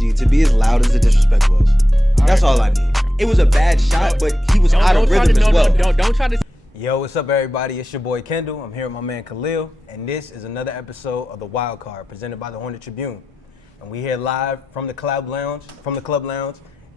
energy to be as loud as the disrespect was. That's all I need. It was a bad shot, but he was out of rhythm as well. Don't try to. Yo, what's up, everybody? It's your boy Kendall. I'm here with my man Khalil, and this is another episode of the Wild Card presented by the Hornet Tribune. And we here live from the Club Lounge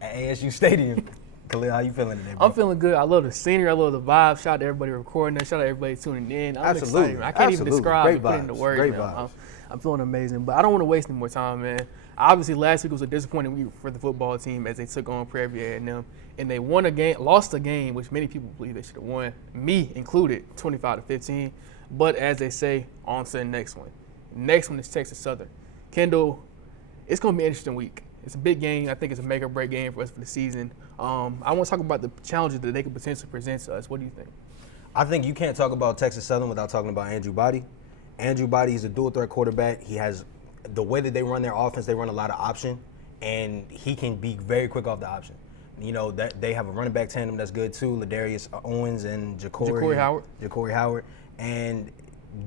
at ASU Stadium. Khalil, how you feeling today, bro? I'm feeling good. I love the scenery. I love the vibe. Shout out to everybody recording that. Shout out to everybody tuning in. I'm excited. I can't even describe Great and put it vibes. into words. Great Man. vibes. I'm feeling amazing, but I don't want to waste any more time, man. Obviously, last week was a disappointing week for the football team as they took on Prairie View A&M, and they lost a game, which many people believe they should have won, me included, 25-15. But as they say, on to the next one. Next one is Texas Southern. Kendall, it's going to be an interesting week. It's a big game. I think it's a make or break game for us for the season. I want to talk about the challenges that they could potentially present to us. What do you think? I think you can't talk about Texas Southern without talking about Andrew Body. Andrew Body is a dual threat quarterback. He has the way that they run their offense, they run a lot of option, and he can be very quick off the option. You know, that they have a running back tandem that's good too, Ladarius Owens and Ja'Cory Howard. And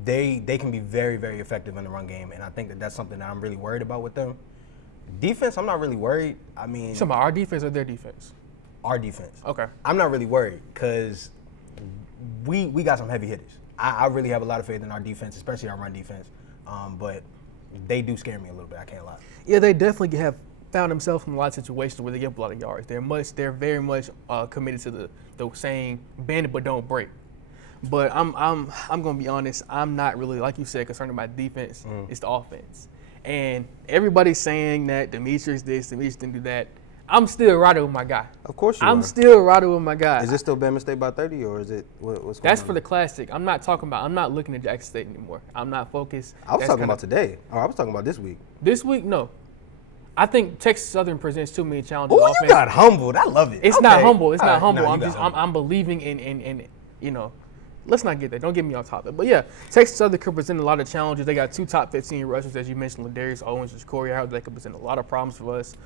they can be very, very effective in the run game, and I think that that's something that I'm really worried about with them. Defense, I'm not really worried. I mean, You talking about our defense or their defense? our defense. Okay. I'm not really worried because we got some heavy hitters. I really have a lot of faith in our defense, especially our run defense. But they do scare me a little bit. I can't lie. Yeah, they definitely have found themselves in a lot of situations where they give up a lot of yards. They're very much committed to the saying "bend it but don't break." But I'm gonna be honest. I'm not really, like you said, concerned about defense. It's the offense, and everybody's saying that Demetrius this, Demetrius didn't do that. I'm still riding with my guy. Of course you are. I'm still riding with my guy. Is it still Bama State by 30, or is it what's going on? That's for the classic. I'm not looking at Jackson State anymore. I'm not focused. I was talking about today. Or I was talking about this week. This week, no. I think Texas Southern presents too many challenges. Oh, you got humbled. I love it. It's okay. not humble. It's All not right. humble. No, I'm believing in you know. Let's not get there. Don't get me off topic. But yeah, Texas Southern could present a lot of challenges. They got 2 top 15 rushers, as you mentioned, Ladarius Owens and Ja'Cory Howard. They could present a lot of problems for us.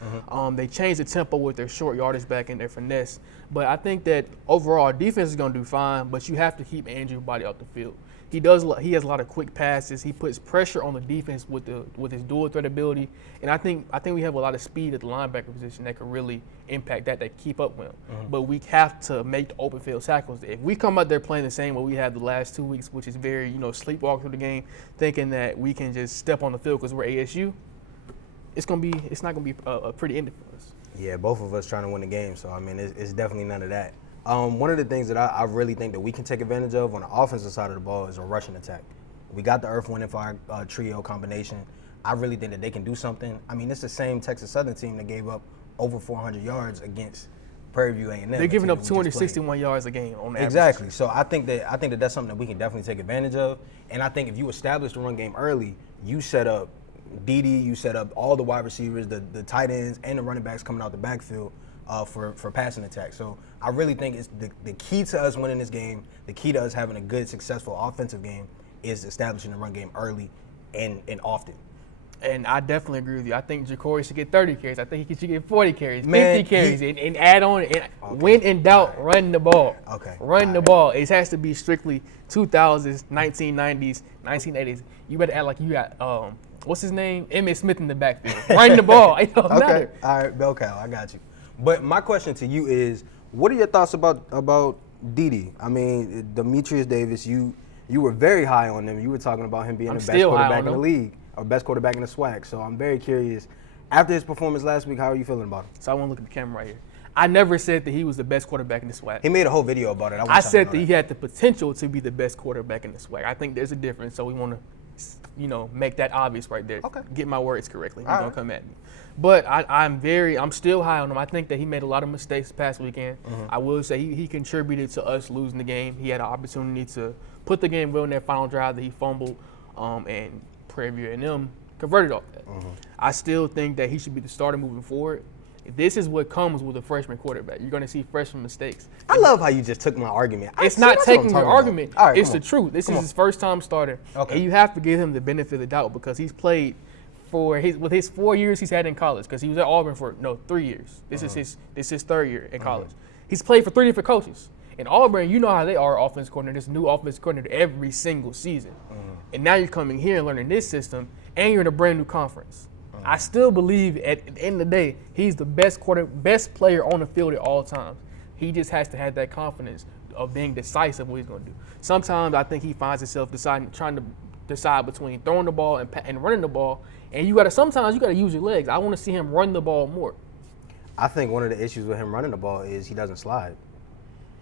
They changed the tempo with their short yardage back and their finesse. But I think that overall, defense is going to do fine, but you have to keep Andrew Body off the field. He has a lot of quick passes. He puts pressure on the defense with his dual threat ability, and I think we have a lot of speed at the linebacker position that could really impact that keep up with him. But we have to make the open field tackles. If we come out there playing the same way we had the last 2 weeks, which is very sleepwalk through the game, thinking that we can just step on the field because we're ASU, it's not gonna be a pretty ending for us. Yeah, both of us trying to win the game, so I mean, it's definitely none of that. One of the things that I really think that we can take advantage of on the offensive side of the ball is a rushing attack. We got the Earth winning for our trio combination. I really think that they can do something. I mean, it's the same Texas Southern team that gave up over 400 yards against Prairie View A&M. They're giving up 261 yards a game on average. Exactly. So I think that that's something that we can definitely take advantage of. And I think if you establish the run game early, you set up Dede, you set up all the wide receivers, the tight ends, and the running backs coming out the backfield for passing attack. So I really think it's the key to us winning this game, the key to us having a good, successful offensive game is establishing the run game early and often. And I definitely agree with you. I think Ja'Cory should get 30 carries. I think he should get 40 carries, Man, 50 carries, and add on. When in doubt, run the ball. Okay. Run the ball. It has to be strictly 2000s, 1990s, 1980s. You better act like you got, what's his name? Emmitt Smith in the backfield. Run the ball. It don't matter. All right, bell cow, I got you. But my question to you is, what are your thoughts about Dede? I mean, Demetrius Davis, you were very high on him. You were talking about him being the best quarterback in the league, or best quarterback in the SWAC. So I'm very curious. After his performance last week, how are you feeling about him? So I want to look at the camera right here. I never said that he was the best quarterback in the SWAC. He made a whole video about it. I said that he had the potential to be the best quarterback in the SWAC. I think there's a difference, so we want to make that obvious right there. Okay. Get my words correctly. He's going to come at me. But I'm still high on him. I think that he made a lot of mistakes this past weekend. I will say he contributed to us losing the game. He had an opportunity to put the game well in that final drive that he fumbled, and Prairie View A&M converted off that. I still think that he should be the starter moving forward. This is what comes with a freshman quarterback. You're going to see freshman mistakes. I love how you just took my argument. It's not taking your argument. All right, it's the truth. This is his first time starting. Okay. And you have to give him the benefit of the doubt because he's played with his 4 years he's had in college, because he was at Auburn for 3 years. This is his third year in college. He's played for 3 different coaches. In Auburn, you know how they are offense coordinator. There's a new offense coordinator every single season. And now you're coming here and learning this system, and you're in a brand new conference. I still believe at the end of the day, he's the best player on the field at all times. He just has to have that confidence of being decisive what he's going to do. Sometimes I think he finds himself trying to decide between throwing the ball and running the ball, and sometimes you got to use your legs. I want to see him run the ball more. I think one of the issues with him running the ball is he doesn't slide.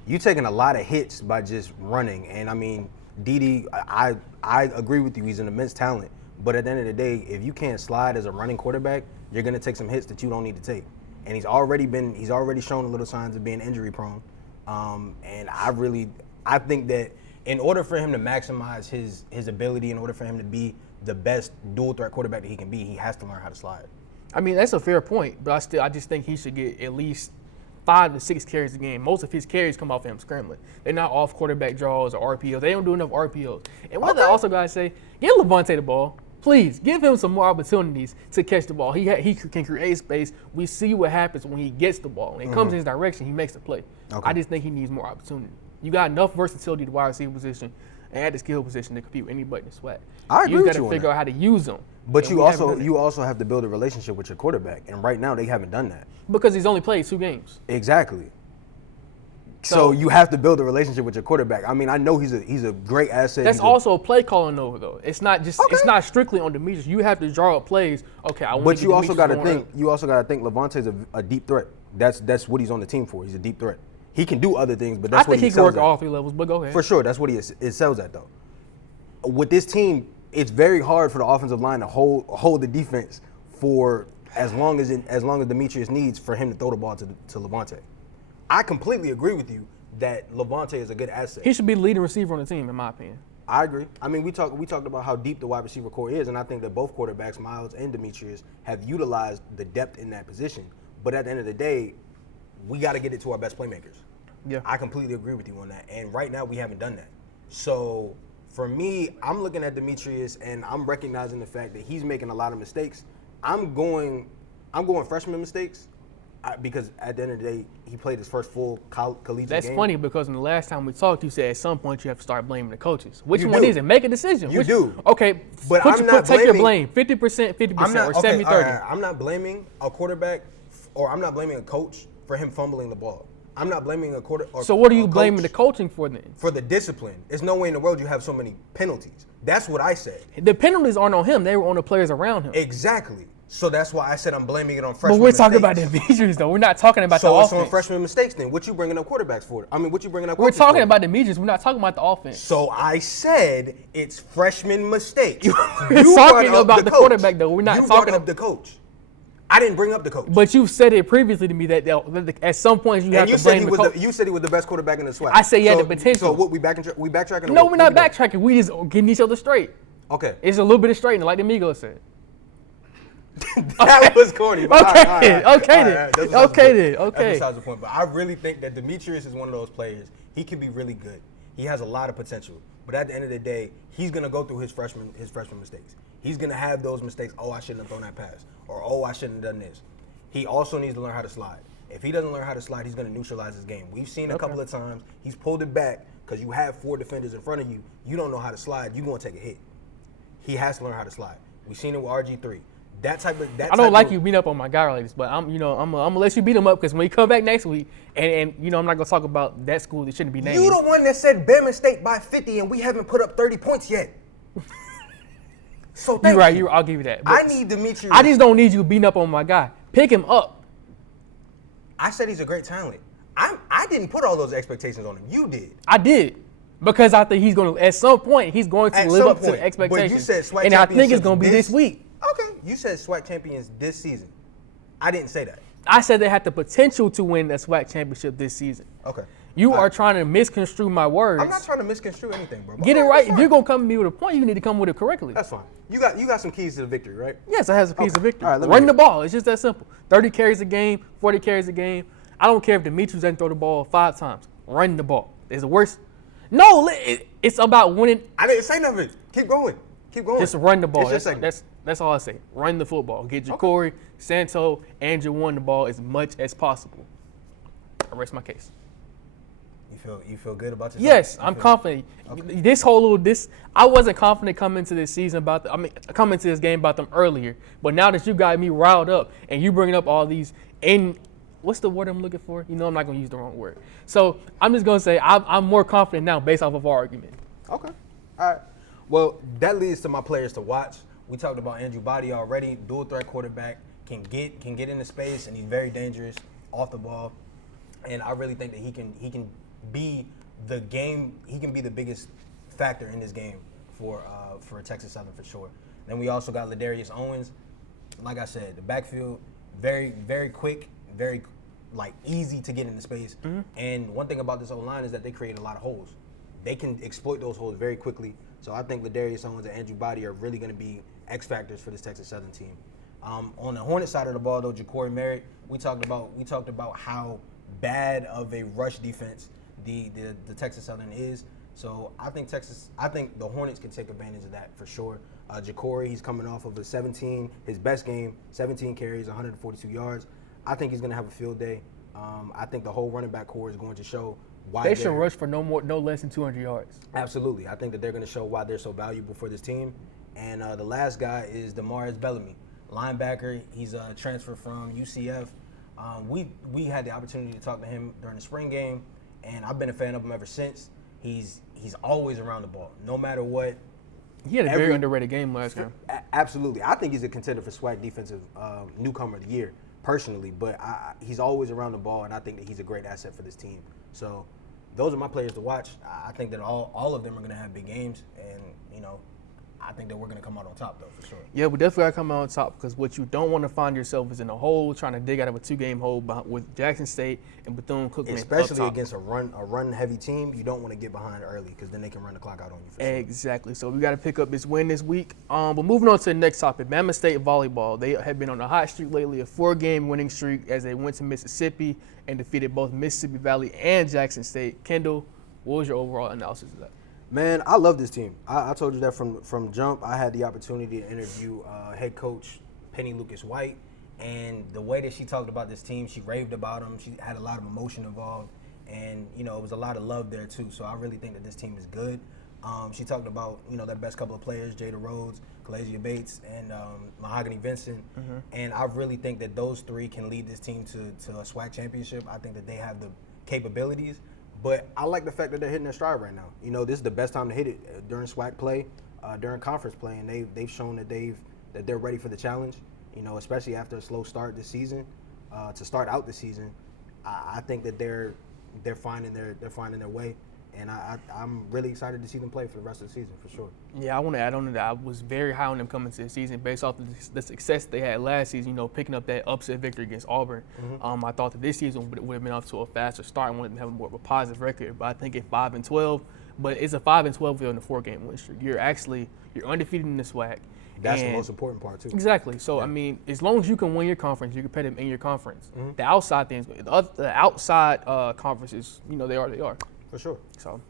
You're taking a lot of hits by just running, and I mean, Dede, I agree with you. He's an immense talent, but at the end of the day, if you can't slide as a running quarterback, you're going to take some hits that you don't need to take. And he's already shown a little signs of being injury prone. And I think that in order for him to maximize his ability, in order for him to be the best dual threat quarterback that he can be, he has to learn how to slide. I mean, that's a fair point, but I just think he should get at least 5 to 6 carries a game. Most of his carries come off him scrambling. They're not off quarterback draws or RPOs. They don't do enough RPOs. And what I also got to say, give Levante the ball. Please, give him some more opportunities to catch the ball. He can create space. We see what happens when he gets the ball. When it comes in his direction, he makes the play. Okay. I just think he needs more opportunity. You got enough versatility at the wide receiver position and at the skill position to compete with anybody in SWAC. I agree with you. You got to figure out how to use them. But you also have to build a relationship with your quarterback, and right now they haven't done that. Because he's only played 2 games. Exactly. So you have to build a relationship with your quarterback. I mean, I know he's a great asset. That's also a play calling though. It's not just it's not strictly on Demetrius. You have to draw up plays. Okay, I want. But you also got to think Levante's a deep threat. That's what he's on the team for. He's a deep threat. He can do other things, but that's what he excels at. I think he can work at all 3 levels. But go ahead. For sure, that's what he excels at though. With this team, it's very hard for the offensive line to hold the defense for as long as Demetrius needs for him to throw the ball to Levante. I completely agree with you that Levante is a good asset. He should be the leading receiver on the team, in my opinion. I agree. I mean, we talked about how deep the wide receiver core is, and I think that both quarterbacks, Miles and Demetrius, have utilized the depth in that position. But at the end of the day, we got to get it to our best playmakers. Yeah, I completely agree with you on that. And right now, we haven't done that. So for me, I'm looking at Demetrius, and I'm recognizing the fact that he's making a lot of mistakes. I'm going freshman mistakes. Because at the end of the day, he played his first full collegiate game. That's funny because in the last time we talked, you said at some point you have to start blaming the coaches. Which one is it? Make a decision. You do. Okay, but take your blame. 50%, 50%, or 70-30. Right. I'm not blaming a quarterback, or I'm not blaming a coach for him fumbling the ball. I'm not blaming a quarterback. So what are you blaming the coaching for then? For the discipline. There's no way in the world you have so many penalties. That's what I said. The penalties aren't on him. They were on the players around him. Exactly. So that's why I said I'm blaming it on freshman mistakes. But we're talking about the Demetrius, though. We're not talking about the offense. So it's on freshman mistakes then. What you bringing up quarterbacks for? I mean, what you bringing up We're talking about Demetrius. We're not talking about the offense. So I said it's freshman mistakes. You're talking about the quarterback, though. We're not talking about the coach. I didn't bring up the coach. But you said it previously to me that at some point you have to blame the coach. You said he was the best quarterback in the SWAC. I said he had the potential. So what, we backtracking? No, we're not backtracking. We just getting each other straight. Okay. It's a little bit of straightening, like the Migos said. That was corny. Okay then. That's besides the point. But I really think that Demetrius is one of those players. He can be really good. He has a lot of potential. But at the end of the day, he's gonna go through his freshman mistakes. He's gonna have those mistakes. Oh, I shouldn't have thrown that pass, or oh, I shouldn't have done this. He also needs to learn how to slide. If he doesn't learn how to slide, he's gonna neutralize his game. We've seen a couple of times he's pulled it back because you have 4 defenders in front of you. You don't know how to slide. You're gonna take a hit. He has to learn how to slide. We've seen it with RG3. I don't like you beat up on my guy like this, but I'm gonna let you beat him up because when you come back next week, and I'm not gonna talk about that school that shouldn't be named. You the one that said Bama State by 50, and we haven't put up 30 points yet. So you're right. I'll give you that. I need Demetrius. I just don't need you beating up on my guy. Pick him up. I said he's a great talent. I didn't put all those expectations on him. You did. I did. Because I think he's going to, at some point, he's going to live up to the expectations. But you said SWAC, and I think it's going to be this week. Okay. You said SWAC champions this season. I didn't say that. I said they had the potential to win the SWAC championship this season. Okay. You are trying to misconstrue my words. I'm not trying to misconstrue anything, bro. Get it right. If you're going to come to me with a point, you need to come with it correctly. That's fine. You got some keys to the victory, right? Yes, I have some keys to victory. All right, run the ball. It's just that simple. 30 carries a game, 40 carries a game. I don't care if Demetrius doesn't throw the ball 5 times. Run the ball. It's the worst. No, it's about winning. I didn't say nothing. Keep going. Just run the ball. That's all I say. Run the football. Get Ja'Cory, Santo, and Jawan the ball as much as possible. I rest my case. You feel good about yourself? Yes, I'm confident. Okay. I wasn't confident coming into this season coming into this game about them earlier. But now that you got me riled up and you bringing up all these, and what's the word I'm looking for? I'm not gonna use the wrong word. So I'm just gonna say I'm more confident now based off of our argument. Okay, all right. Well, that leads to my players to watch. We talked about Andrew Body already. Dual threat quarterback, can get into space, and he's very dangerous off the ball. And I really think that he can be the biggest factor in this game for Texas Southern for sure. Then we also got Ladarius Owens. Like I said, the backfield very, very quick, very easy to get into space. Mm-hmm. And one thing about this O-line is that they create a lot of holes. They can exploit those holes very quickly. So I think Ladarius Owens and Andrew Body are really going to be X factors for this Texas Southern team. On the Hornet side of the ball, though, Ja'Cory Merritt, we talked about how bad of a rush defense the Texas Southern is. So I think the Hornets can take advantage of that for sure. Ja'Cory, he's coming off of his best game, 17 carries, 142 yards. I think he's going to have a field day. I think the whole running back core is going to show why they should rush for no less than 200 yards. Absolutely. I think that they're going to show why they're so valuable for this team. And the last guy is Demaris Bellamy, linebacker. He's a transfer from UCF. We had the opportunity to talk to him during the spring game, and I've been a fan of him ever since. He's always around the ball, no matter what. He had a very underrated game last game. Absolutely. I think he's a contender for SWAC Defensive Newcomer of the Year, personally. But he's always around the ball, and I think that he's a great asset for this team. So those are my players to watch. I think that all of them are going to have big games, and, I think that we're going to come out on top, though, for sure. Yeah, we definitely got to come out on top because what you don't want to find yourself is in a hole trying to dig out of a 2-game hole with Jackson State and Bethune-Cookman. Especially against a run-heavy team, you don't want to get behind early because then they can run the clock out on you for sure. Exactly. So we got to pick up this win this week. But moving on to the next topic, Bama State Volleyball. They have been on a hot streak lately, a 4-game winning streak as they went to Mississippi and defeated both Mississippi Valley and Jackson State. Kendall, what was your overall analysis of that? Man, I love this team. I told you that from jump. I had the opportunity to interview head coach Penny Lucas White, and the way that she talked about this team, she raved about them. She had a lot of emotion involved, and it was a lot of love there too. So I really think that this team is good. She talked about their best couple of players, Jada Rhodes, Kalasia Bates, and Mahogany Vincent, and I really think that those three can lead this team to a SWAC championship. I think that they have the capabilities. But I like the fact that they're hitting their stride right now. This is the best time to hit it during SWAC play, during conference play, and they've shown that they're ready for the challenge. Especially after a slow start this season, to start out the season, I think that they're finding their way, and I'm really excited to see them play for the rest of the season for sure. Yeah, I want to add on to that. I was very high on them coming to the season based off the success they had last season, picking up that upset victory against Auburn. Mm-hmm. I thought that this season would have been off to a faster start and wanted to have more of a positive record. But I think at 5-12, but it's a 5-12 in the 4-game win streak. You're undefeated in the SWAC. That's the most important part too. Exactly. So yeah. As long as you can win your conference, you're competitive in your conference. Mm-hmm. The outside things, the outside conferences, they are. For sure. So.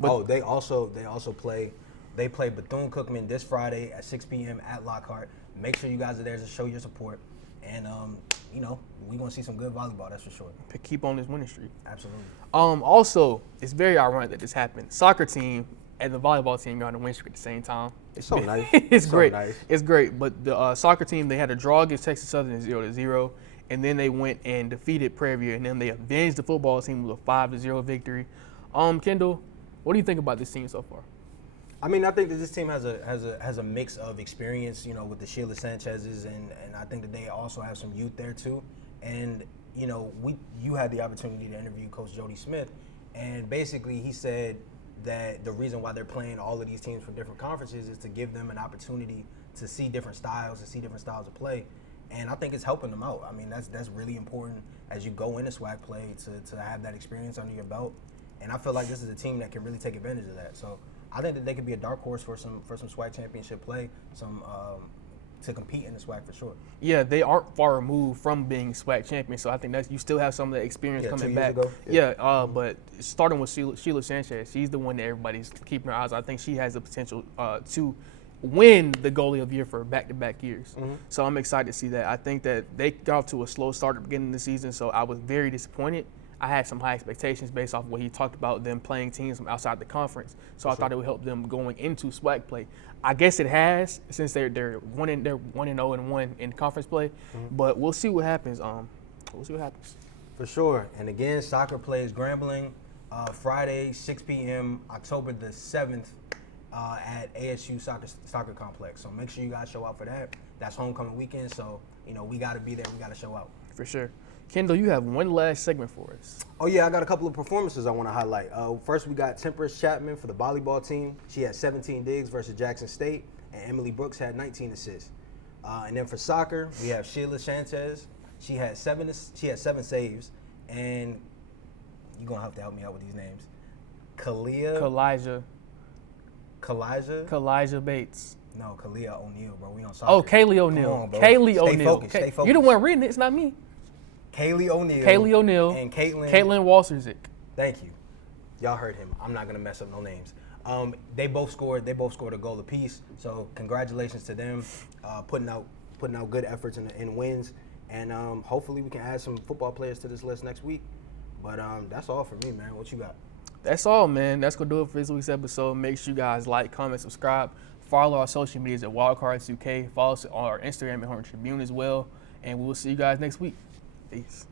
They also play Bethune-Cookman this Friday at 6 p.m. at Lockhart. Make sure you guys are there to show your support. And, we're going to see some good volleyball, that's for sure. Keep on this winning streak. Absolutely. Also, it's very ironic that this happened. Soccer team and the volleyball team got on the win streak at the same time. It's so nice. It's so great. Nice. It's great. But the soccer team, they had a draw against Texas Southern at 0-0. And then they went and defeated Prairie View. And then they avenged the football team with a 5-0 victory. Kendall, what do you think about this team so far? I think that this team has a mix of experience, with the Sheila Sanchez's, and I think that they also have some youth there too. And you had the opportunity to interview Coach Jody Smith, and basically he said that the reason why they're playing all of these teams from different conferences is to give them an opportunity to see different styles of play. And I think it's helping them out. That's really important as you go into SWAC play to have that experience under your belt. And I feel like this is a team that can really take advantage of that. So I think that they could be a dark horse for some SWAC championship play, to compete in the SWAC for sure. Yeah, they aren't far removed from being SWAC champions, so I think you still have some of the experience coming back. 2 years ago. Yeah, but starting with Sheila Sanchez, she's the one that everybody's keeping her eyes on. I think she has the potential to win the goalie of the year for back-to-back years. Mm-hmm. So I'm excited to see that. I think that they got off to a slow start at the beginning of the season, so I was very disappointed. I had some high expectations based off what he talked about them playing teams from outside the conference. So I thought it would help them going into SWAC play. I guess it has since they're 1-0-1 in conference play, but we'll see what happens. We'll see what happens. For sure. And again, soccer plays Grambling Friday, 6 p.m., October the 7th at ASU Soccer Complex. So make sure you guys show out for that. That's homecoming weekend, so we got to be there. We got to show out. For sure. Kendall, you have one last segment for us. Oh, yeah, I got a couple of performances I want to highlight. First, we got Temperance Chapman for the volleyball team. She had 17 digs versus Jackson State, and Emily Brooks had 19 assists. And then for soccer, we have Sheila Sanchez. She had seven saves, and you're going to have to help me out with these names. Kalijah Bates. No, Kalia O'Neal, bro. We on soccer. Oh, Kaylee O'Neal. Kaylee O'Neal. Stay focused. You're the one reading it. It's not me. Kaylee O'Neal. And Caitlin Walserzik. Thank you. Y'all heard him. I'm not gonna mess up no names. They both scored a goal apiece. So congratulations to them, putting out good efforts and wins. And hopefully we can add some football players to this list next week. But that's all for me, man. What you got? That's all, man. That's gonna do it for this week's episode. Make sure you guys like, comment, subscribe. Follow our social medias at Wildcards2K. Follow us on our Instagram at Hornet Tribune as well. And we will see you guys next week. Peace.